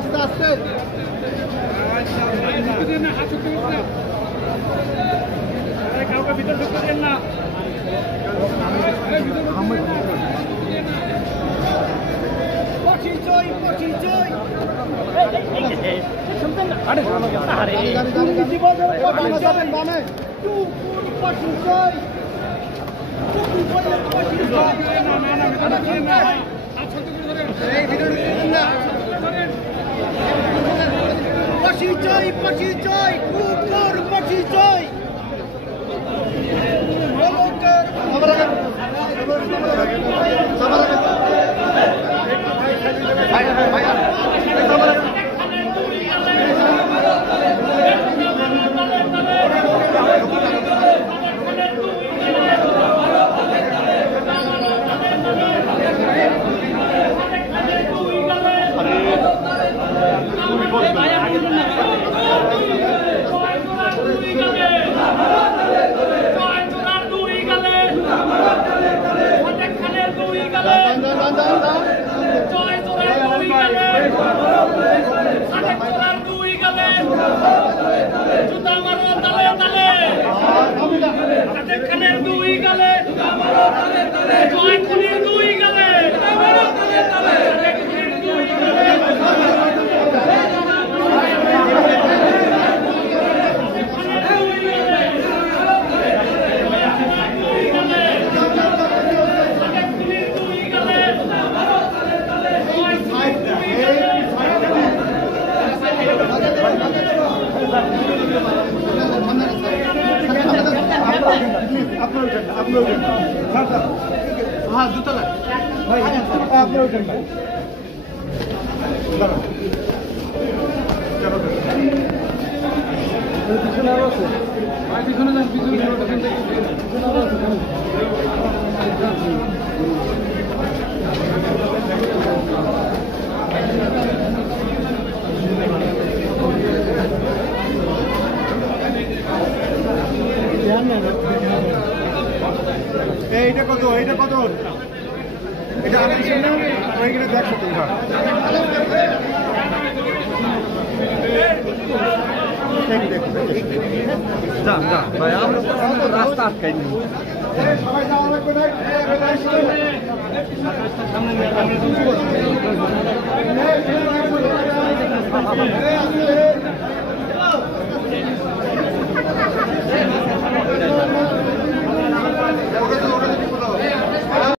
আস্তে আস্তে কাউকে ভিতর ঢুকতে দেন না। हाँ जूता लग भाई आप लोग भाई चलो पिछले आवाज से भाई पिछले जान पिछले आवाज এইটা কত এটা কত এটা আমি শুনে ওইখানে দেখো তোমরা যা যা ভাই আমরা তো রাস্তা আটকাই নি সবাই যাও লাগবে না সামনে